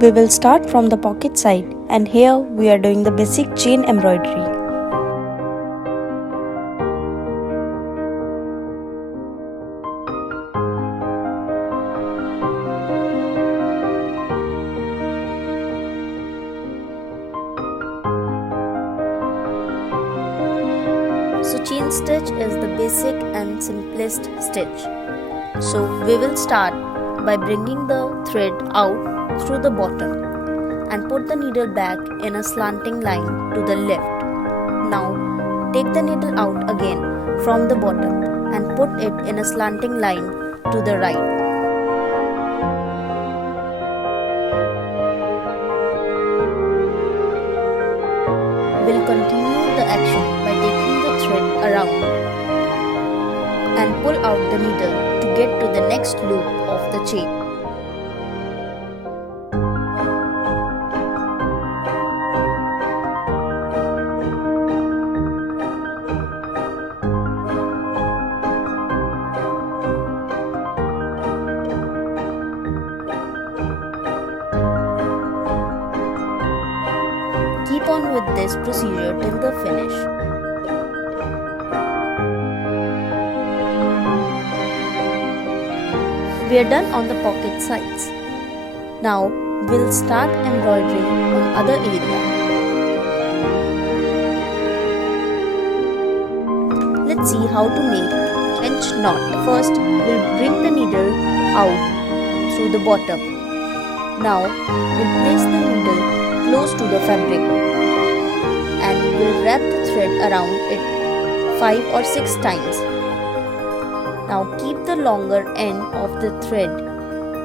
we will start from the pocket side, and here we are doing the basic chain embroidery. So chain stitch is the basic and simplest stitch. So we will start by bringing the thread out through the bottom and put the needle back in a slanting line to the left. Now take the needle out again from the bottom and put it in a slanting line to the right. We'll continue the action by taking the thread around and pull out the needle to get to the next loop of the chain. Keep on with this procedure till the finish. We are done on the pocket sides. Now we'll start embroidering on other area. Let's see how to make French knot. First, we'll bring the needle out through the bottom. Now we'll place the needle close to the fabric and we'll wrap the thread around it 5 or 6 times. Now keep the longer end of the thread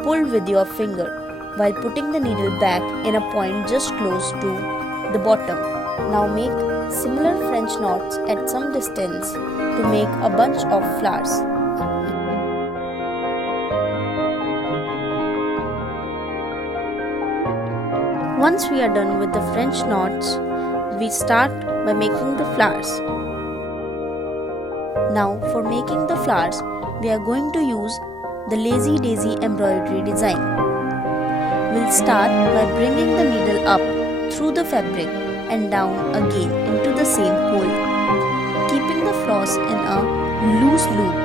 pulled with your finger while putting the needle back in a point just close to the bottom. Now make similar French knots at some distance to make a bunch of flowers. Once we are done with the French knots, we start by making the flowers. Now for making the flowers, we are going to use the lazy daisy embroidery design. We'll start by bringing the needle up through the fabric and down again into the same hole. Keeping the floss in a loose loop,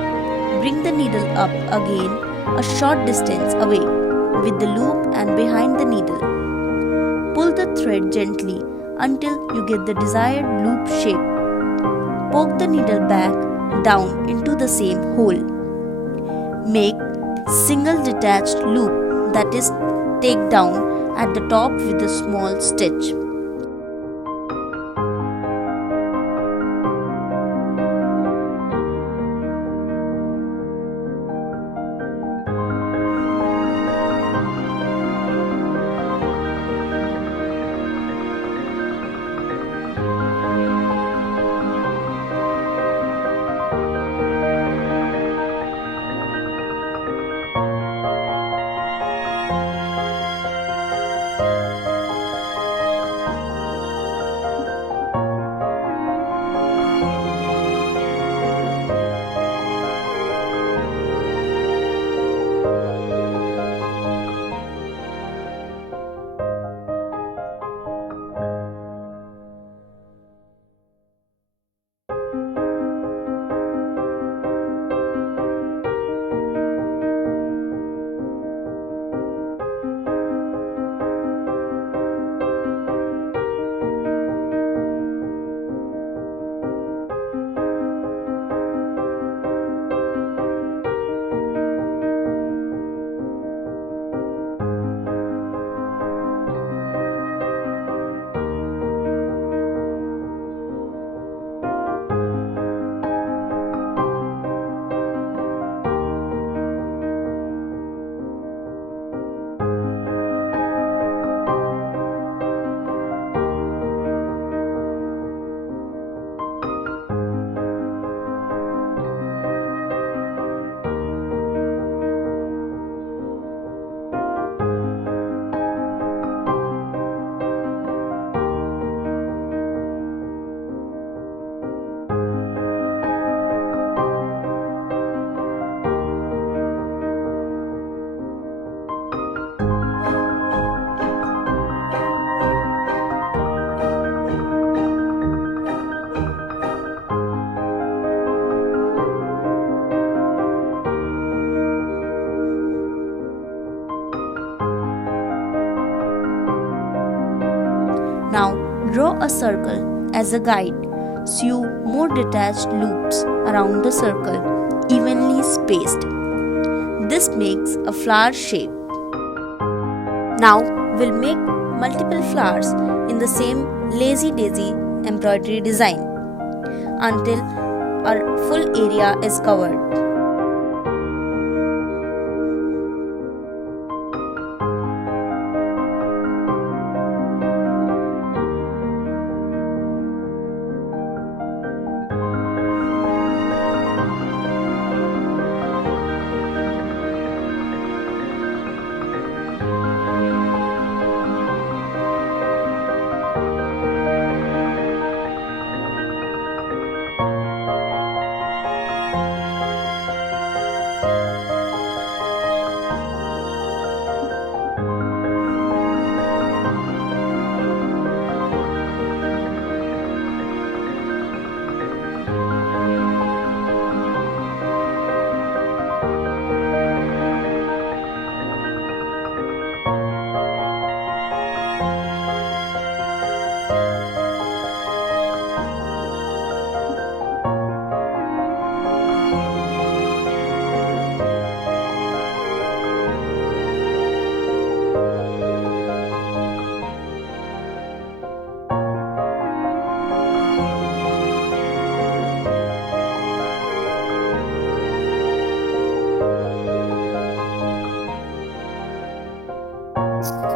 bring the needle up again a short distance away with the loop and behind the needle. Pull the thread gently until you get the desired loop shape. Poke the needle back down into the same hole. Make single detached loop, that is, take down at the top with a small stitch. Draw a circle as a guide. Sew more detached loops around the circle, evenly spaced. This makes a flower shape. Now we'll make multiple flowers in the same lazy daisy embroidery design until our full area is covered.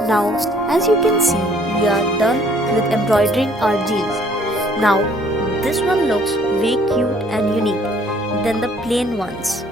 Now, as you can see, we are done with embroidering our jeans. Now, this one looks way cute and unique than the plain ones.